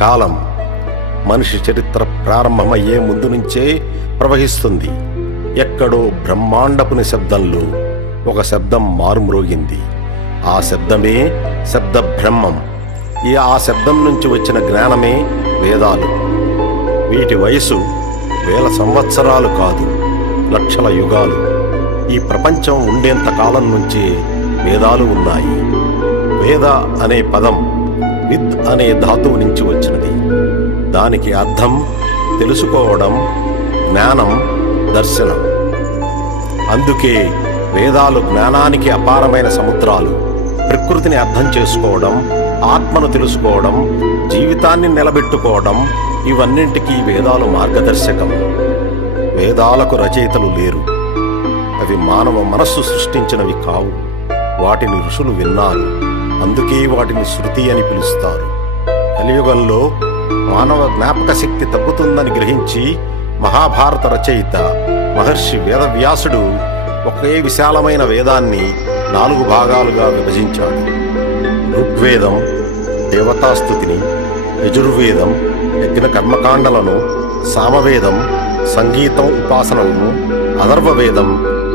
కాలం మనిషి చరిత్ర ప్రారంభమయ్యే ముందు నుంచే ప్రవహిస్తుంది. ఎక్కడో బ్రహ్మాండపు నిశ్శబ్దంలో ఒక శబ్దం మారుమ్రోగింది. ఆ శబ్దమే శబ్ద బ్రహ్మం. ఆ శబ్దం నుంచి వచ్చిన జ్ఞానమే వేదాలు. వీటి వయసు 1000 సంవత్సరాలు కాదు, లక్షల యుగాలు. ఈ ప్రపంచం ఉండేంత కాలం నుంచే వేదాలు ఉన్నాయి. వేద అనే పదం విద్ అనే ధాతువు నుంచి వచ్చినది. దానికి అర్థం తెలుసుకోవడం, జ్ఞానం, దర్శనం. అందుకే వేదాలు జ్ఞానానికి అపారమైన సముద్రాలు. ప్రకృతిని అర్థం చేసుకోవడం, ఆత్మను తెలుసుకోవడం, జీవితాన్ని నిలబెట్టుకోవడం, ఇవన్నింటికీ వేదాలు మార్గదర్శకం. వేదాలకు రచయితలు లేరు. అవి మానవ మనస్సు సృష్టించినవి కావు. వాటిని ఋషులు విన్నారు. అందుకే వాటిని శృతి అని పిలుస్తారు. కలియుగంలో మానవ జ్ఞాపక శక్తి తగ్గుతుందని గ్రహించి మహాభారత రచయిత మహర్షి వేదవ్యాసుడు ఒకే విశాలమైన వేదాన్ని 4 భాగాలుగా విభజించాడు. ఋగ్వేదం దేవతాస్తుతిని, యజుర్వేదం యజ్ఞ కర్మకాండలను, సామవేదం సంగీతం ఉపాసనలను, అథర్వవేదం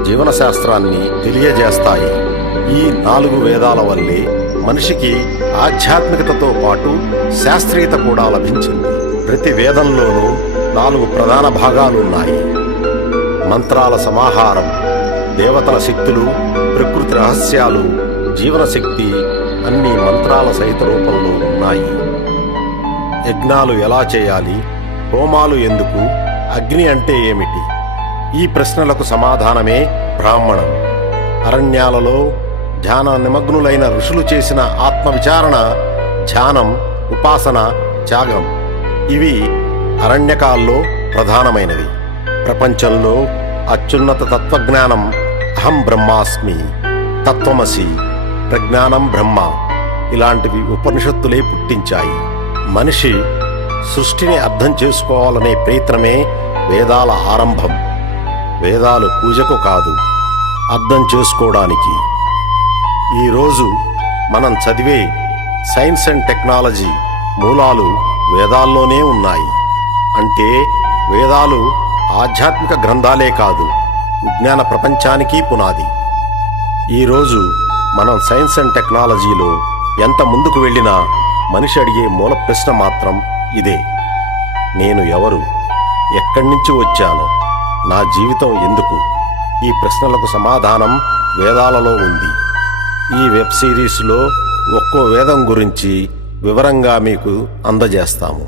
జీవనశాస్త్రాన్ని తెలియజేస్తాయి. ఈ 4 వేదాల వల్లే మనిషికి ఆధ్యాత్మికతతో పాటు శాస్త్రీయత కూడా లభించింది. ప్రతి వేదంలోనూ 4 ప్రధాన భాగాలున్నాయి. మంత్రాల సమాహారం, దేవతల శక్తులు, ప్రకృతి రహస్యాలు, జీవనశక్తి అన్ని మంత్రాల సహిత రూపంలో ఉన్నాయి. యజ్ఞాలు ఎలా చేయాలి, హోమాలు ఎందుకు, అగ్ని అంటే ఏమిటి? ఈ ప్రశ్నలకు సమాధానమే బ్రాహ్మణం. అరణ్యాలలో ధ్యాన నిమగ్నులైన ఋషులు చేసిన ఆత్మవిచారణ, ధ్యానం, ఉపాసన, త్యాగం ఇవి అరణ్యకాల్లో ప్రధానమైనవి. ప్రపంచంలో అత్యున్నత తత్వజ్ఞానం అహం బ్రహ్మాస్మి, తత్వమసి, ప్రజ్ఞానం బ్రహ్మ ఇలాంటివి ఉపనిషత్తులే పుట్టించాయి. మనిషి సృష్టిని అర్థం చేసుకోవాలనే ప్రయత్నమే వేదాల ఆరంభం. వేదాలు పూజకు కాదు, అర్థం చేసుకోవడానికి. ఈరోజు మనం చదివే సైన్స్ అండ్ టెక్నాలజీ మూలాలు వేదాల్లోనే ఉన్నాయి. అంటే వేదాలు ఆధ్యాత్మిక గ్రంథాలే కాదు, విజ్ఞాన ప్రపంచానికి పునాది. ఈరోజు మనం సైన్స్ అండ్ టెక్నాలజీలో ఎంత ముందుకు వెళ్ళినా మనిషి అడిగే మూల ప్రశ్న మాత్రం ఇదే: నేను ఎవరు, ఎక్కడి నుంచి వచ్చాను, నా జీవితం ఎందుకు? ఈ ప్రశ్నలకు సమాధానం వేదాలలో ఉంది. ఈ వెబ్ సిరీస్లో ఒక్కో వేదం గురించి వివరంగా మీకు అందజేస్తాము.